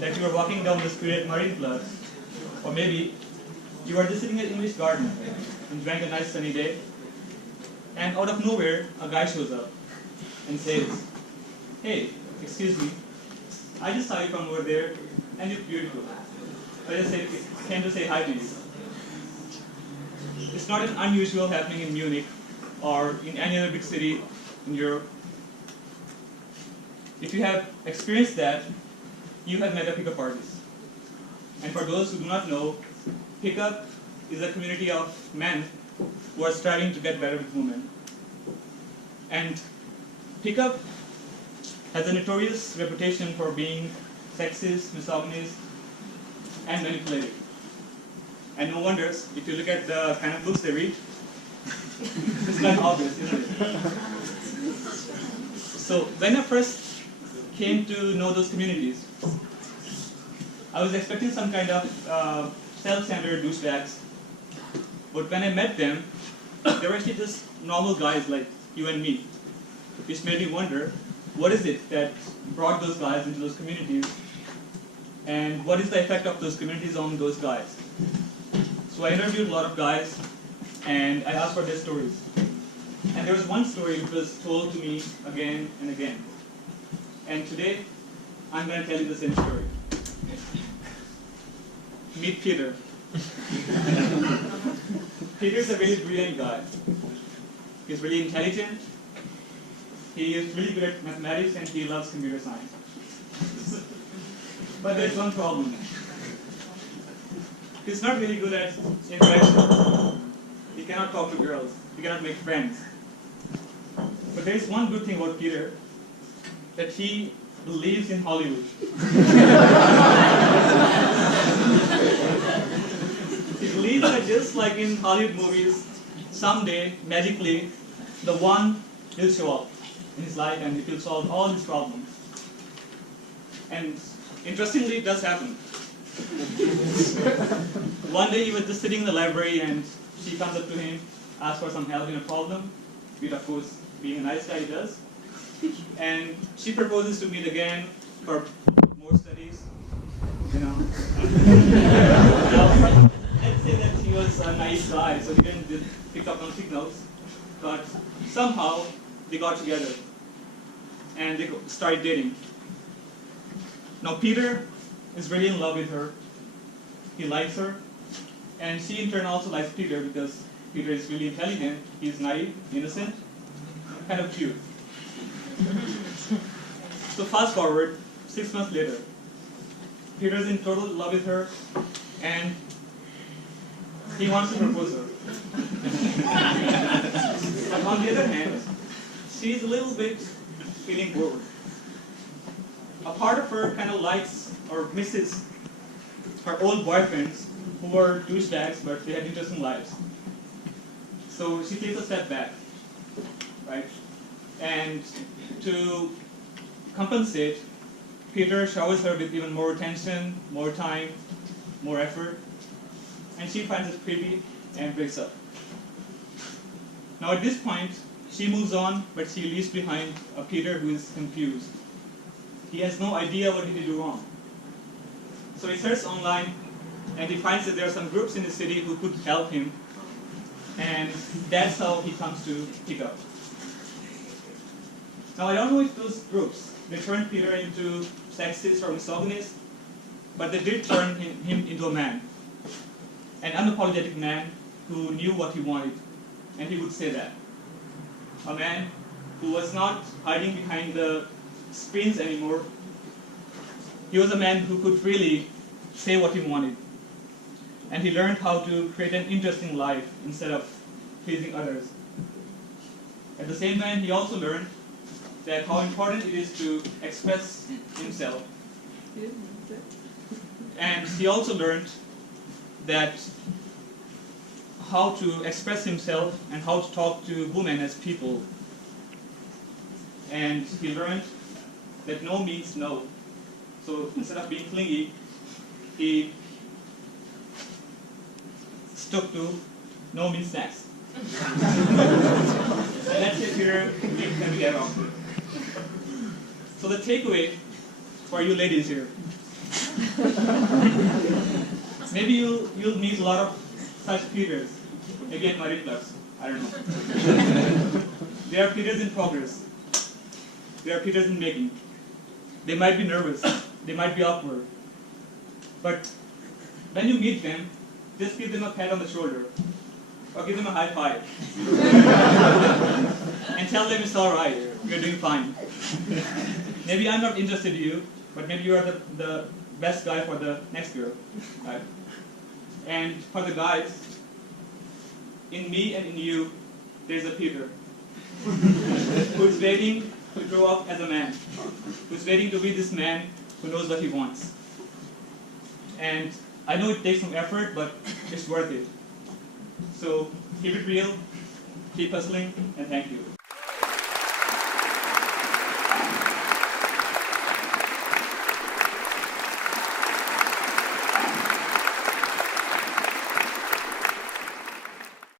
that you were walking down the Spirit Marine Club, or maybe you were just sitting in an English garden, enjoying a nice sunny day, and out of nowhere, a guy shows up and says, "Hey, excuse me, I just saw you from over there, and you're beautiful. So I just came to say hi to you." It's not an unusual happening in Munich or in any other big city in Europe. If you have experienced that, you have met at pickup parties. And for those who do not know, pickup is a community of men who are striving to get better with women. And pickup has a notorious reputation for being sexist, misogynist, and manipulative. And no wonders, if you look at the kind of books they read, it's quite obvious, isn't it? So when I first came to know those communities, I was expecting some kind of self-centered douchebags. But when I met them, they were actually just normal guys like you and me, which made me wonder, what is it that brought those guys into those communities, and what is the effect of those communities on those guys? So I interviewed a lot of guys, and I asked for their stories. And there was one story which was told to me again and again. And today, I'm going to tell you the same story. Meet Peter. Peter's a really brilliant guy. He's really intelligent. He is really good at mathematics, and he loves computer science. But there's one problem. He's not really good at interaction. He cannot talk to girls. He cannot make friends. But there's one good thing about Peter, that he believes in Hollywood. He believes that just like in Hollywood movies, someday, magically, the one will show up in his life and he will solve all his problems. And interestingly, it does happen. One day he was just sitting in the library and she comes up to him, asks for some help in a problem, which of course, being a nice guy, he does. And she proposes to meet again for more studies, you know. Now, let's say that he was a nice guy, so he didn't pick up on signals, but somehow they got together and they started dating. Now Peter is really in love with her. He likes her, and she in turn also likes Peter because Peter is really intelligent, he's naive, innocent, kind of cute. So fast forward, 6 months later, Peter's in total love with her, and he wants to propose her. But on the other hand, she's a little bit feeling bored. A part of her kind of likes or misses her old boyfriends who were douchebags, but they had interesting lives. So she takes a step back, right? And to compensate, Peter showers her with even more attention, more time, more effort, and she finds it creepy and breaks up. Now at this point, she moves on, but she leaves behind a Peter who is confused. He has no idea what he did wrong. So he searches online, and he finds that there are some groups in the city who could help him, and that's how he comes to Pickup. Now I don't know if those groups, they turned Peter into sexist or misogynist, but they did turn him into a man. An unapologetic man who knew what he wanted, and he would say that. A man who was not hiding behind the screens anymore. He was a man who could really say what he wanted. And he learned how to create an interesting life instead of pleasing others. At the same time, he also learned that how important it is to express himself. And he also learned that how to express himself and how to talk to women as people. And he learned that no means no. So instead of being clingy, he stuck to no means next. And let's say Peter can get off. So the takeaway for you ladies here Maybe you'll meet a lot of such Peters. Maybe at Marine Plus. I don't know. They are Peters in progress. They are Peters in making. They might be nervous. They might be awkward. But when you meet them, just give them a pat on the shoulder. Or give them a high five. And tell them it's alright. You're doing fine. Maybe I'm not interested in you, but maybe you are the best guy for the next girl. Right? And for the guys, in me and in you, there's a Peter who's waiting to grow up as a man, who's waiting to be this man who knows what he wants. And I know it takes some effort, but it's worth it. So keep it real, keep hustling, and thank you.